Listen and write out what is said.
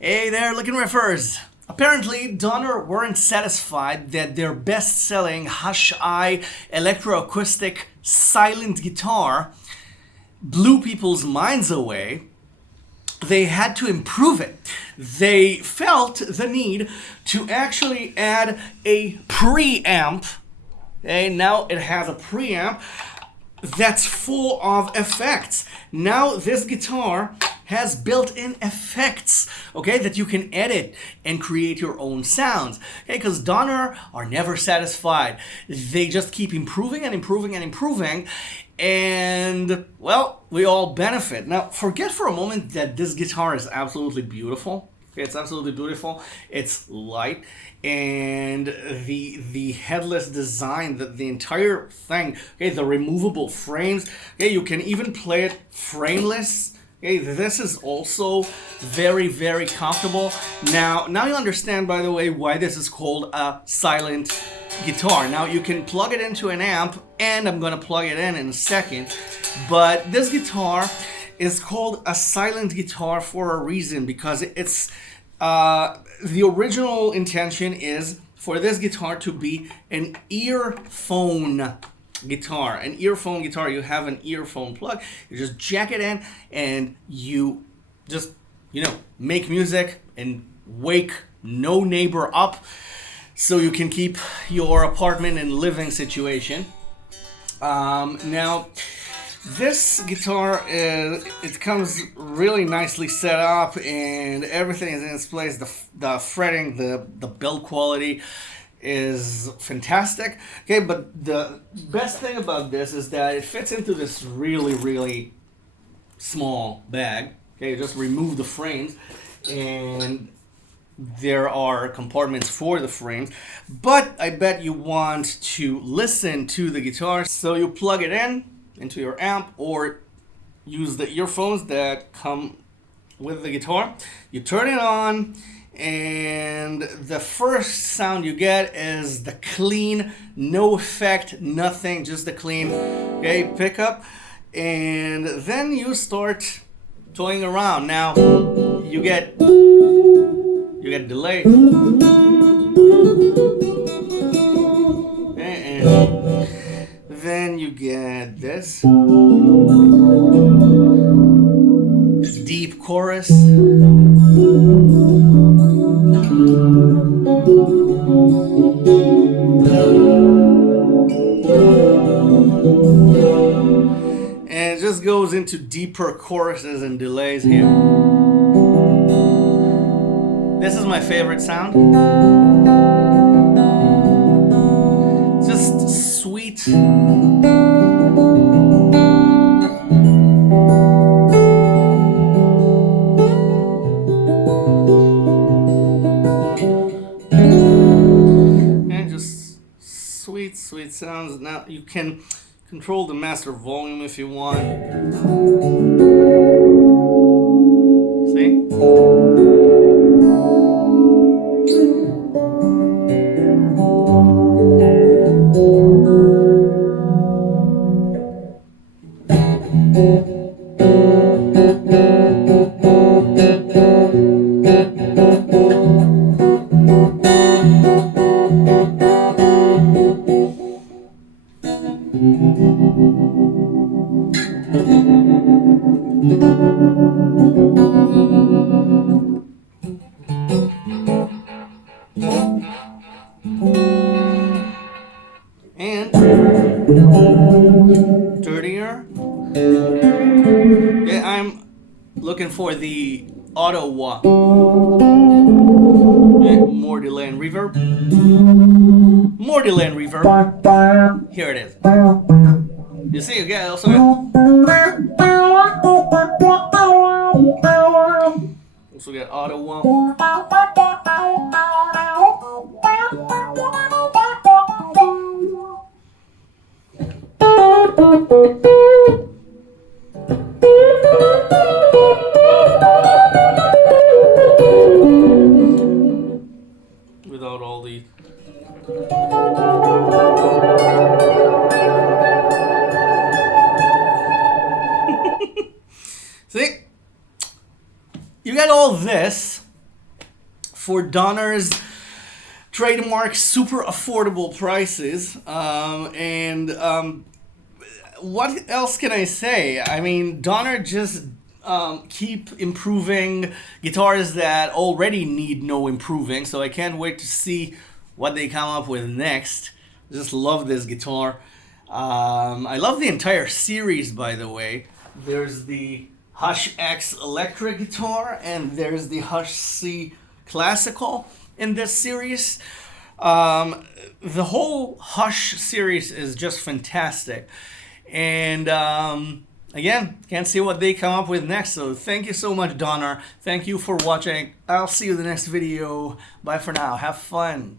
Hey there, Licknriffers! Apparently, Donner weren't satisfied that their best-selling Hush-Eye Electro-Acoustic silent guitar blew people's minds away. They had to improve it. They felt the need to actually add a preamp. Okay, now it has a preamp that's full of effects. Now this guitar has built-in effects, okay, that you can edit and create your own sounds. Okay, because Donner are never satisfied. They just keep improving and improving and improving, and well, we all benefit. Now, forget for a moment that this guitar is absolutely beautiful. Okay, it's absolutely beautiful. It's light, and the headless design, the entire thing. Okay, the removable frames. Okay, you can even play it frameless. Okay, this is also very, very comfortable. Now you understand, by the way, why this is called a silent guitar. Now you can plug it into an amp, and I'm gonna plug it in a second. But this guitar is called a silent guitar for a reason, because it's the original intention is for this guitar to be an earphone guitar. An earphone guitar, you have an earphone plug, you just jack it in and you just, make music and wake no neighbor up, so you can keep your apartment and living situation. Now this guitar it comes really nicely set up and everything is in its place. The fretting, the build quality is fantastic. Okay, but the best thing about this is that it fits into this really, really small bag. Okay, you just remove the frames and there are compartments for the frames, but I bet you want to listen to the guitar, so you plug it in into your amp or use the earphones that come with the guitar. You turn it on, and the first sound you get is the clean, no effect, nothing, just the clean, okay, pickup. And then you start toying around. Now you get delay. And then you get this deep chorus. And it just goes into deeper choruses and delays here. This is my favorite sound. Just sweet. And just sweet sounds. Now you can control the master volume if you want. See? And dirtier. Okay, I'm looking for the auto wah. Okay, more delay and reverb. More delay and reverb. Here it is. You see, you get also get auto wah. Without all the see, you get all this for Donner's trademark super affordable prices. What else can I say? I mean, Donner just keep improving guitars that already need no improving, so I can't wait to see what they come up with next. Just love this guitar. I love the entire series, by the way. There's the Hush X electric guitar, and there's the Hush C classical in this series. The whole Hush series is just fantastic. And again, can't see what they come up with next. So thank you so much, Donner. Thank you for watching. I'll see you in the next video. Bye for now. Have fun.